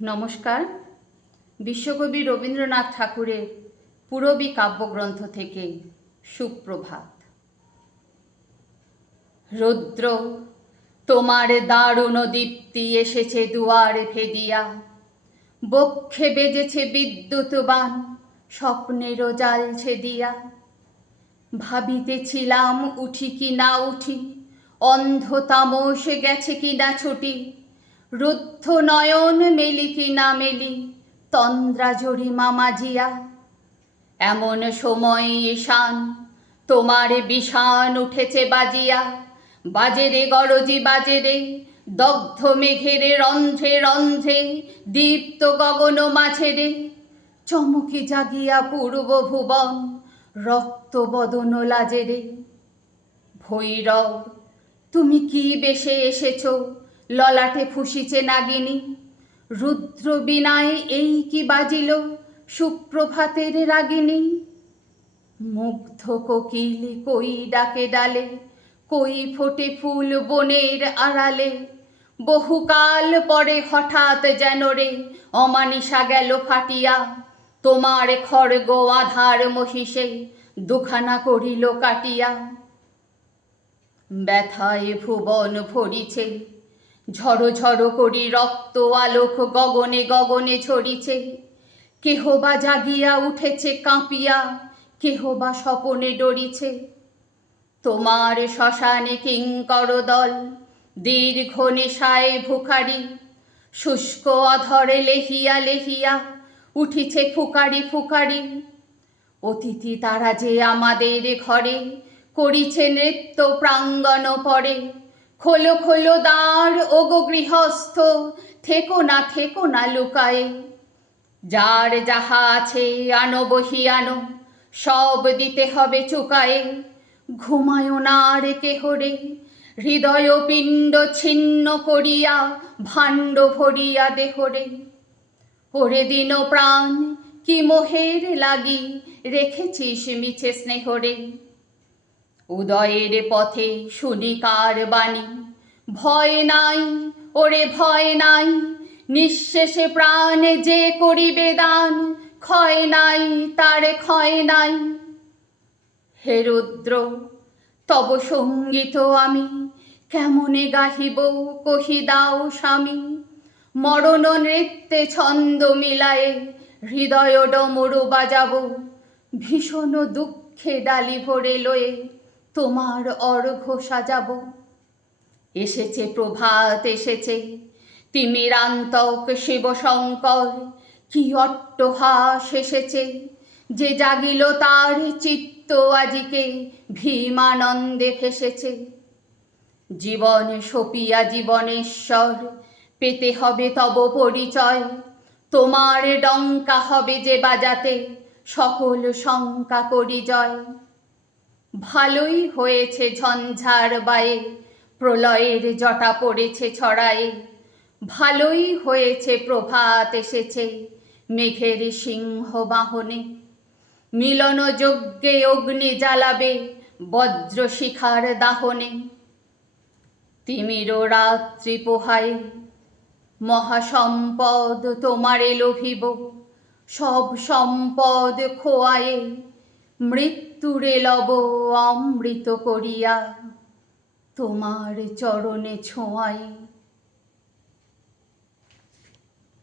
নমস্কার। বিশ্বকবি রবীন্দ্রনাথ ঠাকুরের পূরবী কাব্যগ্রন্থ থেকে সুপ্রভাত। রৌদ্র তোমার দারুণ দীপ্তি এসেছে দুয়ারে ফেদিয়া, বক্ষে বেজেছে বিদ্যুৎবান স্বপ্নেরও জাল ছেদিয়া। ভাবিতেছিলাম উঠি কি না উঠি, অন্ধ তামস গেছে কি না ছুটি, রুদ্ধ নয়ন মেলি কি না মেলি, তন্দ্রা জরিমা মাজিয়া। এমন সময় ঈশান তোমার বিষান উঠেছে বাজিয়া, বাজেরে গরজি বাজেরে, দগ্ধ মেঘের রন্ধ্রে রন্ধ্রে, দীপ্ত গগন মাঝেরে, চমকি জাগিয়া পূর্ব ভুবন, রক্ত বদন লাজেরে। ভৈরব তুমি কি বেশে এসেছ, ললাটে ফুসিছে নাগিনী, রুদ্র বীণায় এই কি বাজিল, সুপ্রভাতের রাগিনী। মুগ্ধ কোকিল কই ডাকে ডালে, কই ফোটে ফুল বনের আড়ালে, বহুকাল পরে হঠাৎ যেন রে অমানিসা গেল ফাটিয়া, তোমার খড়গ আধার মহিষে দুখানা করিল কাটিয়া। ব্যথায় ভুবন ভরিছে, ঝড়ো ঝড়ো করি রক্ত আলোক গগনে গগনে ঝরিছে, কেহ বা জাগিয়া উঠেছে কাঁপিয়া, কেহ বা স্বপনে ডরিছে। তোমার শ্মশানে কিঙ্কর দল দীর্ঘ নেশায় ভুখারি, শুষ্ক অধরে লেহিয়া লেহিয়া উঠিছে ফুকারি ফুকারি। অতিথি তারা যে আমাদের ঘরে করিছে নৃত্য প্রাঙ্গণ পরে, খোলো খোলো দ্বার ওগো গৃহস্থ, থেকো না লুকায়ে। যার যাহা আছে আনো বহি আনো, সব দিতে হবে চুকায়ে। ঘুমায় না রে কেহরে, হৃদয় পিণ্ড ছিন্ন করিয়া ভাণ্ড ভরিয়া দেহরে। ওরে দিন প্রাণ কি মোহের লাগি, রেখেছিস মিছে স্নেহরে। উদয়ের পথে শুনি কার বাণী, ভয় নাই ওরে ভয় নাই, নিঃশেষে প্রাণ যে করিবে দান, ক্ষয় নাই তার ক্ষয় নাই। হে রুদ্র তব সঙ্গীত আমি কেমনে গাহিব, কহি দাও স্বামী। মরণ নৃত্যে ছন্দ মিলায়ে, হৃদয় ডমরু বাজাবো, ভীষণ দুঃখে ডালি ভরে লয়ে তোমার অর্ঘ্য সাজাবো। এসেছে প্রভাত এসেছে, তিমিরান্তক শিব শঙ্কর, কি অট্টহাস এসেছে, যে জাগিল তার চিত্ত আজিকে ভীমানন্দে ভেসেছে। জীবন সপিয়া জীবনেশ্বর, পেতে হবে তব পরিচয়, তোমার ডঙ্কা হবে যে বাজাতে, সকল শঙ্কা করি জয়। ভালোই হয়েছে ঝঞ্ঝার বায়ে, প্রলয়ের জটা পড়েছে ছড়ায়ে, ভালোই হয়েছে প্রভাত এসেছে মেঘের সিংহ বাহনে। মিলন যজ্ঞে অগ্নি জ্বালাবে বজ্র শিখার দাহনে। তিমির রাত্রি পোহায় মহাসম্পদ তোমারে লোভিব, সব সম্পদ খোয়ায়ে মৃত্যুরে লব অমৃত করিয়া, তোমার চরণে ছোঁয়ায়।